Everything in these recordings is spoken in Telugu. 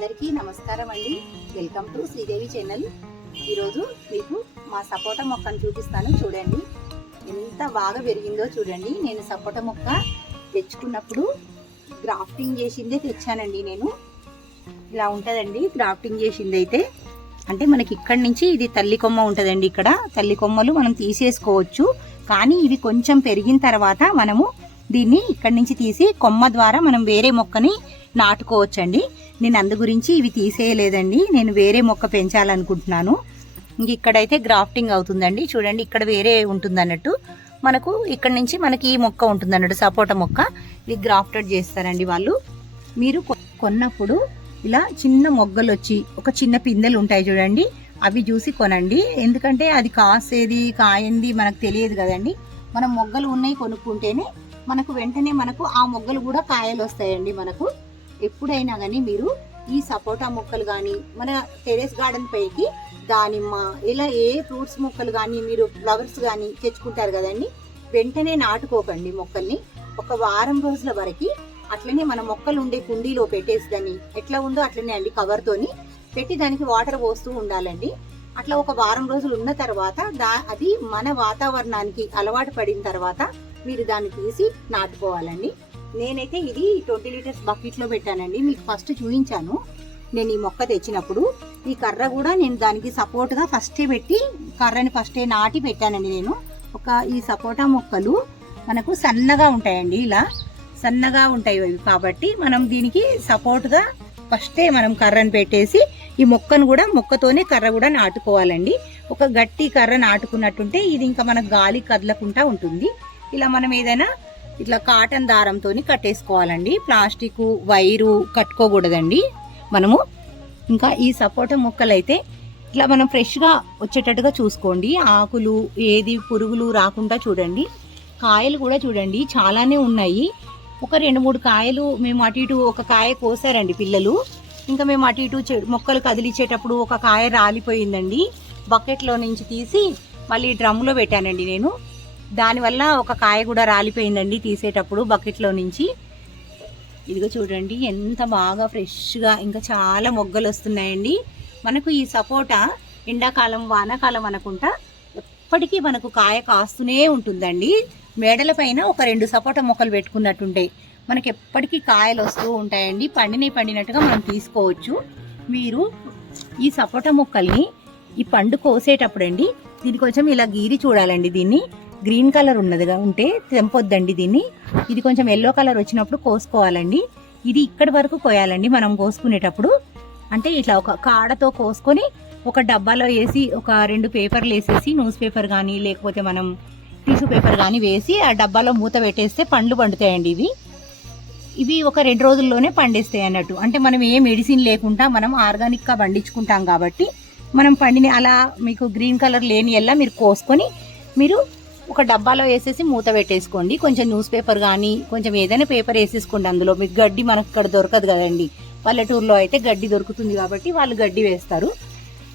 అందరికీ నమస్కారం అండి. వెల్కమ్ టు శ్రీదేవి ఛానల్ ఈరోజు మీకు మా సపోటా మొక్కను చూపిస్తాను చూడండి. ఎంత బాగా పెరిగిందో చూడండి. నేను సపోటా మొక్క తెచ్చుకున్నప్పుడు గ్రాఫ్టింగ్ చేసిందే తెచ్చానండి నేను. ఇలా ఉంటుందండి గ్రాఫ్టింగ్ చేసింది అయితే. అంటే మనకి ఇక్కడి నుంచి ఇది తల్లి కొమ్మ ఉంటుందండి ఇక్కడ. తల్లి కొమ్మలు మనం తీసేసుకోవచ్చు. కానీ ఇవి కొంచెం పెరిగిన తర్వాత మనము దీన్ని ఇక్కడి నుంచి తీసి కొమ్మ ద్వారా మనం వేరే మొక్కని నాటుకోవచ్చండి. నేను అందు గురించి ఇవి తీసేయలేదండి. నేను వేరే మొక్క పెంచాలనుకుంటున్నాను. ఇంక ఇక్కడైతే గ్రాఫ్టింగ్ అవుతుందండి. చూడండి ఇక్కడ వేరే ఉంటుంది అన్నట్టు మనకు ఇక్కడ నుంచి మనకి ఈ మొక్క ఉంటుంది అన్నట్టు సపోటా మొక్క. ఇది గ్రాఫ్టెడ్ చేస్తారండి వాళ్ళు. మీరు కొ- కొన్నప్పుడు ఇలా చిన్న మొగ్గలు వచ్చి ఒక చిన్న పిందెలు ఉంటాయి చూడండి అవి చూసి కొనండి. ఎందుకంటే అది కాసేది కాయంది మనకు తెలియదు కదండి. మనం మొగ్గలు ఉన్నాయి కొనుక్కుంటేనే మనకు వెంటనే మనకు ఆ మొగ్గలు కూడా కాయలు వస్తాయండి మనకు. ఎప్పుడైనా కానీ మీరు ఈ సపోటా మొక్కలు కానీ మన టెరెస్ గార్డెన్ పైకి దానిమ్మ ఇలా ఏ ఫ్రూట్స్ మొక్కలు కానీ మీరు ఫ్లవర్స్ కానీ తెచ్చుకుంటారు కదండి వెంటనే నాటుకోకండి మొక్కల్ని. ఒక వారం రోజుల వరకు అట్లనే మన మొక్కలు ఉండే కుండీలో పెట్టేసి దాన్ని ఎట్లా ఉందో అట్లనే అండి కవర్తోని పెట్టి దానికి వాటర్ పోస్తూ ఉండాలండి. అట్లా ఒక వారం రోజులు ఉన్న తర్వాత దా అది మన వాతావరణానికి అలవాటు పడిన తర్వాత మీరు దాన్ని తీసి నాటుకోవాలండి. నేనైతే ఇది ట్వంటీ లీటర్స్ బకెట్లో పెట్టానండి. మీకు ఫస్ట్ చూపించాను నేను ఈ మొక్క తెచ్చినప్పుడు ఈ కర్ర కూడా నేను దానికి సపోర్ట్గా ఫస్టే పెట్టి కర్రని ఫస్టే నాటి పెట్టానండి నేను. ఒక ఈ సపోటా మొక్కలు మనకు సన్నగా ఉంటాయండి ఇలా. సన్నగా ఉంటాయి అవి కాబట్టి మనం దీనికి సపోర్ట్గా ఫస్టే మనం కర్రను పెట్టేసి ఈ మొక్కను కూడా మొక్కతోనే కర్ర కూడా నాటుకోవాలండి. ఒక గట్టి కర్ర నాటుకున్నట్టుంటే ఇది ఇంకా మనకు గాలి కదలకుండా ఉంటుంది. ఇలా మనం ఏదైనా ఇట్లా కాటన్ దారంతో కట్టేసుకోవాలండి. ప్లాస్టిక్ వైరు కట్టుకోకూడదండి మనము. ఇంకా ఈ సపోటా మొక్కలు అయితే ఇట్లా మనం ఫ్రెష్గా వచ్చేటట్టుగా చూసుకోండి. ఆకులు ఏది పురుగులు రాకుండా చూడండి. కాయలు కూడా చూడండి చాలానే ఉన్నాయి. ఒక రెండు మూడు కాయలు మేము అటు ఇటు ఒక కాయ కోసారండి పిల్లలు. ఇంకా మేము అటు ఇటు మొక్కలు కదిలిచ్చేటప్పుడు ఒక కాయ రాలిపోయిందండి. బకెట్లో నుంచి తీసి మళ్ళీ డ్రమ్లో పెట్టానండి నేను. దానివల్ల ఒక కాయ కూడా రాలిపోయిందండి తీసేటప్పుడు బకెట్లో నుంచి. ఇదిగో చూడండి ఎంత బాగా ఫ్రెష్గా ఇంకా చాలా మొగ్గలు వస్తున్నాయండి. మనకు ఈ సపోటా ఎండాకాలం వానాకాలం అనుకుంటా ఎప్పటికీ మనకు కాయ కాస్తూనే ఉంటుందండి. మేడల పైన ఒక రెండు సపోటా మొక్కలు పెట్టుకున్నట్టుంటాయి మనకి ఎప్పటికీ కాయలు వస్తూ ఉంటాయండి. పండిన పండినట్టుగా మనం తీసుకోవచ్చు. మీరు ఈ సపోటా మొక్కల్ని ఈ పండు కోసేటప్పుడు అండి దీని కొంచెం ఇలా గీరి చూడాలండి దీన్ని. గ్రీన్ కలర్ ఉన్నదిగా ఉంటే తెంపొద్దండి దీన్ని. ఇది కొంచెం ఎల్లో కలర్ వచ్చినప్పుడు కోసుకోవాలండి. ఇది ఇక్కడి వరకు కోయాలండి మనం కోసుకునేటప్పుడు. అంటే ఇట్లా ఒక కాడతో కోసుకొని ఒక డబ్బాలో వేసి ఒక రెండు పేపర్లు వేసేసి న్యూస్ పేపర్ కానీ లేకపోతే మనం టిష్యూ పేపర్ కానీ వేసి ఆ డబ్బాలో మూత పెట్టేస్తే పండ్లు పండుతాయండి ఇవి. ఇవి ఒక రెండు రోజుల్లోనే పండిస్తాయి అన్నట్టు. అంటే మనం ఏ మెడిసిన్ లేకుండా మనం ఆర్గానిక్గా పండించుకుంటాం కాబట్టి మనం పండిన అలా మీకు గ్రీన్ కలర్ లేని ఎలా మీరు కోసుకొని మీరు ఒక డబ్బాలో వేసేసి మూత పెట్టేసుకోండి. కొంచెం న్యూస్ పేపర్ కానీ కొంచెం ఏదైనా పేపర్ వేసేసుకోండి అందులో. మీకు గడ్డి మనకు ఇక్కడ దొరకదు కదండి. పల్లెటూరులో అయితే గడ్డి దొరుకుతుంది కాబట్టి వాళ్ళు గడ్డి వేస్తారు.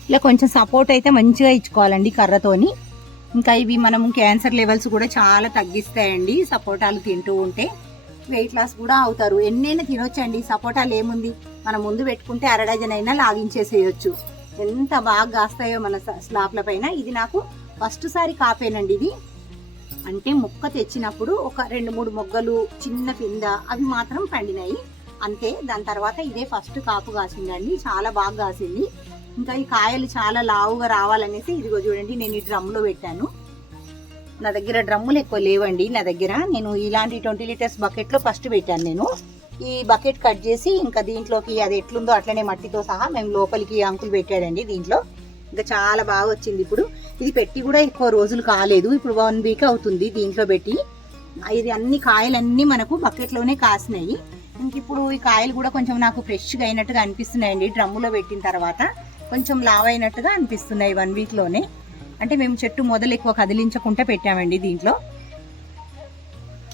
ఇలా కొంచెం సపోర్ట్ అయితే మంచిగా ఇచ్చుకోవాలండి కర్రతోని. ఇంకా ఇవి మనం క్యాన్సర్ లెవెల్స్ కూడా చాలా తగ్గిస్తాయండి. సపోటాలు తింటూ ఉంటే వెయిట్ లాస్ కూడా అవుతారు. ఎన్నైనా తినొచ్చండి. సపోటాలు ఏముంది? మనం ముందు పెట్టుకుంటే అర డజన్ అయినా లాగించేసేయచ్చు. ఎంత బాగా కాస్తాయో మన స- స్లాబ్ల పైన. ఇది నాకు ఫస్ట్ సారి కాపేనండి ఇది. అంటే మొక్క తెచ్చినప్పుడు ఒక రెండు మూడు మొగ్గలు చిన్న పింద అవి మాత్రం పండినాయి. అంతే దాని తర్వాత ఇదే ఫస్ట్ కాపు కాసిందండి. చాలా బాగా కాసింది. ఇంకా ఈ కాయలు చాలా లావుగా రావాలనేసి ఇదిగో చూడండి నేను ఈ డ్రమ్లో పెట్టాను. నా దగ్గర డ్రమ్ములు ఎక్కువ లేవండి నా దగ్గర. నేను ఇలాంటి ట్వంటీ లీటర్స్ బకెట్లో ఫస్ట్ పెట్టాను నేను. ఈ బకెట్ కట్ చేసి ఇంకా దీంట్లోకి అది ఎట్లుందో అట్లనే మట్టితో సహా మేము లోపలికి అంకులు పెట్టాడండి దీంట్లో. ఇంకా చాలా బాగా వచ్చింది ఇప్పుడు. ఇది పెట్టి కూడా ఎక్కువ రోజులు కాలేదు. ఇప్పుడు వన్ వీక్ అవుతుంది దీంట్లో పెట్టి. ఇది అన్ని కాయలన్నీ మనకు బకెట్లోనే కాసినాయి. ఇంక ఇప్పుడు ఈ కాయలు కూడా కొంచెం నాకు ఫ్రెష్గా అయినట్టుగా అనిపిస్తున్నాయండి. డ్రమ్ములో పెట్టిన తర్వాత కొంచెం లావ్ అయినట్టుగా అనిపిస్తున్నాయి వన్ వీక్లోనే అంటే మేము చెట్టు మొదలు ఎక్కువ కదిలించకుండా పెట్టామండి దీంట్లో.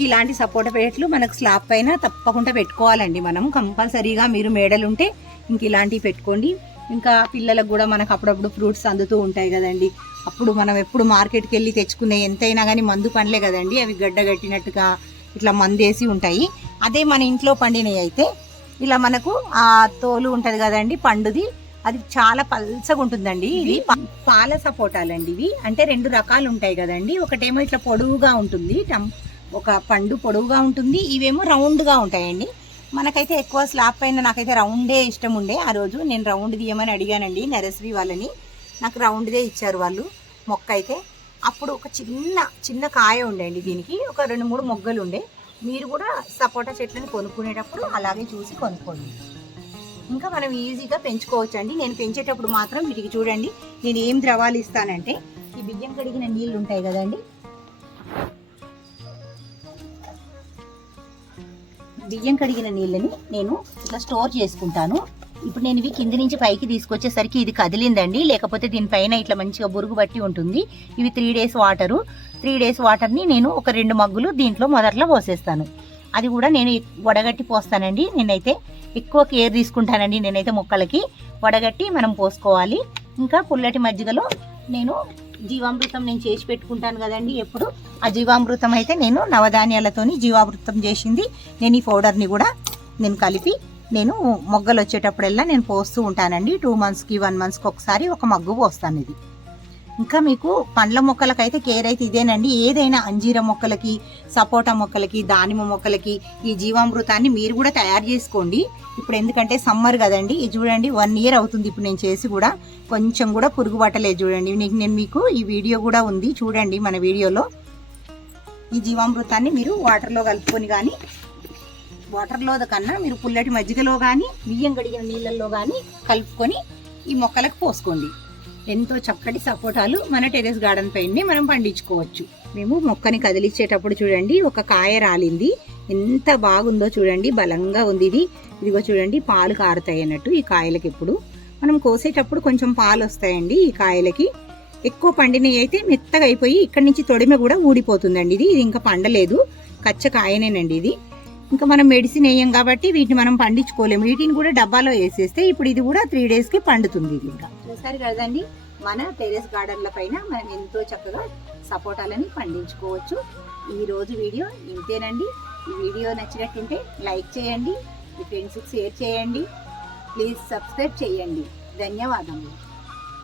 ఇలాంటి సపోటా ప్లేట్లు మనకు స్లాబ్ పైన తప్పకుండా పెట్టుకోవాలండి మనం. కంపల్సరీగా మీరు మేడలుంటే ఇంక ఇలాంటివి పెట్టుకోండి. ఇంకా పిల్లలకు కూడా మనకు అప్పుడప్పుడు ఫ్రూట్స్ అందుతూ ఉంటాయి కదండి. అప్పుడు మనం ఎప్పుడు మార్కెట్కి వెళ్ళి తెచ్చుకునే ఎంతైనా కానీ మందు పండ్లే కదండి. అవి గడ్డ కట్టినట్టుగా ఇట్లా మందేసి ఉంటాయి. అదే మన ఇంట్లో పండినవి అయితే ఇలా మనకు ఆ తోలు ఉంటుంది కదండి పండుది. అది చాలా పల్చగా ఉంటుందండి. ఇది పాల సపోటాలండి ఇవి. అంటే రెండు రకాలు ఉంటాయి కదండి. ఒకటేమో ఇట్లా పొడవుగా ఉంటుంది. ఒక పండు పొడవుగా ఉంటుంది. ఇవేమో రౌండ్గా ఉంటాయండి. మనకైతే ఎక్కువ స్లాబ్ పైన నాకైతే రౌండే ఇష్టం ఉండే. ఆ రోజు నేను రౌండ్ తీయమని అడిగానండి నర్సరీ వాళ్ళని. నాకు రౌండ్దే ఇచ్చారు వాళ్ళు మొక్క అయితే. అప్పుడు ఒక చిన్న చిన్న కాయ ఉండేయండి దీనికి. ఒక రెండు మూడు మొగ్గలు ఉండే. మీరు కూడా సపోటా చెట్లను కొనుక్కునేటప్పుడు అలాగే చూసి కొనుక్కోండి. ఇంకా మనం ఈజీగా పెంచుకోవచ్చు అండి నేను పెంచేటప్పుడు మాత్రం వీటికి చూడండి. నేను ఏం ద్రవాలు ఇస్తానంటే ఈ బియ్యం కడిగిన నీళ్ళు ఉంటాయి కదండి. బియ్యం కడిగిన నీళ్ళని నేను ఇట్లా స్టోర్ చేసుకుంటాను. ఇప్పుడు నేను ఇవి కింది నుంచి పైకి తీసుకొచ్చేసరికి ఇది కదిలిందండి. లేకపోతే దీనిపైన ఇట్లా మంచిగా బురుగు బట్టి ఉంటుంది. ఇవి three days water three days వాటర్ని నేను ఒక రెండు మగ్గులు దీంట్లో మొదట్లో పోసేస్తాను. అది కూడా నేను వడగట్టి పోస్తానండి. నేనైతే ఎక్కువ కేర్ తీసుకుంటానండి నేనైతే మొక్కలకి. వడగట్టి మనం పోసుకోవాలి. ఇంకా పుల్లటి మజ్జిగలో నేను జీవామృతం నేను చేసి పెట్టుకుంటాను కదండి ఎప్పుడు? ఆ జీవామృతం అయితే నేను నవధాన్యాలతోని జీవామృతం చేసింది. నేను ఈ పౌడర్ని కూడా నేను కలిపి నేను మొగ్గలు వచ్చేటప్పుడల్లా నేను పోస్తూ ఉంటానండి. టూ మంత్స్కి వన్ మంత్స్కి ఒకసారి ఒక మగ్గు పోస్తాను ఇది. ఇంకా మీకు పండ్ల మొక్కలకైతే కేర్ అయితే ఇదేనండి. ఏదైనా అంజీర మొక్కలకి సపోటా మొక్కలకి దానిమ్మ మొక్కలకి ఈ జీవామృతాన్ని మీరు కూడా తయారు చేసుకోండి. ఇప్పుడు ఎందుకంటే సమ్మర్ కదండి ఇది చూడండి వన్ ఇయర్ అవుతుంది ఇప్పుడు నేను చేసి కూడా. కొంచెం కూడా పురుగు పట్టలేదు చూడండి. నీకు నేను మీకు ఈ వీడియో కూడా ఉంది చూడండి మన వీడియోలో. ఈ జీవామృతాన్ని మీరు వాటర్లో కలుపుకొని కానీ వాటర్లో కన్నా మీరు పుల్లటి మజ్జిగలో కానీ బియ్యం కడిగిన నీళ్ళల్లో కానీ కలుపుకొని ఈ మొక్కలకు పోసుకోండి. ఎంతో చక్కటి సపోటాలు మన టెరెస్ గార్డెన్ పైన మనం పండించుకోవచ్చు. మేము మొక్కని కదిలించేటప్పుడు చూడండి ఒక కాయ రాలింది. ఎంత బాగుందో చూడండి బలంగా ఉంది ఇది. ఇదిగో చూడండి పాలు కారుతాయి అన్నట్టు ఈ కాయలకి ఇప్పుడు. మనం కోసేటప్పుడు కొంచెం పాలు వస్తాయండి ఈ కాయలకి. ఎక్కువ పండినవి అయితే మెత్తగా అయిపోయి ఇక్కడి నుంచి తొడిమ కూడా ఊడిపోతుందండి ఇది. ఇది ఇంకా పండలేదు. కచ్చ కాయనేనండి ఇది. ఇంకా మనం మెడిసిన్ వేయం కాబట్టి వీటిని మనం పండించుకోలేము. వీటిని కూడా డబ్బాలో వేసేస్తే ఇప్పుడు ఇది కూడా త్రీ డేస్కి పండుతుంది ఇది ఇంకా. చూసారు కదండి మన టెరెస్ గార్డెన్ల పైన మనం ఎంతో చక్కగా సపోటాలని పండించుకోవచ్చు. ఈ రోజు వీడియో ఇంతేనండి. ఈ వీడియో నచ్చినట్టుంటే లైక్ చేయండి మీ ఫ్రెండ్స్కి షేర్ చేయండి. ప్లీజ్ సబ్స్క్రైబ్ చేయండి. ధన్యవాదములు.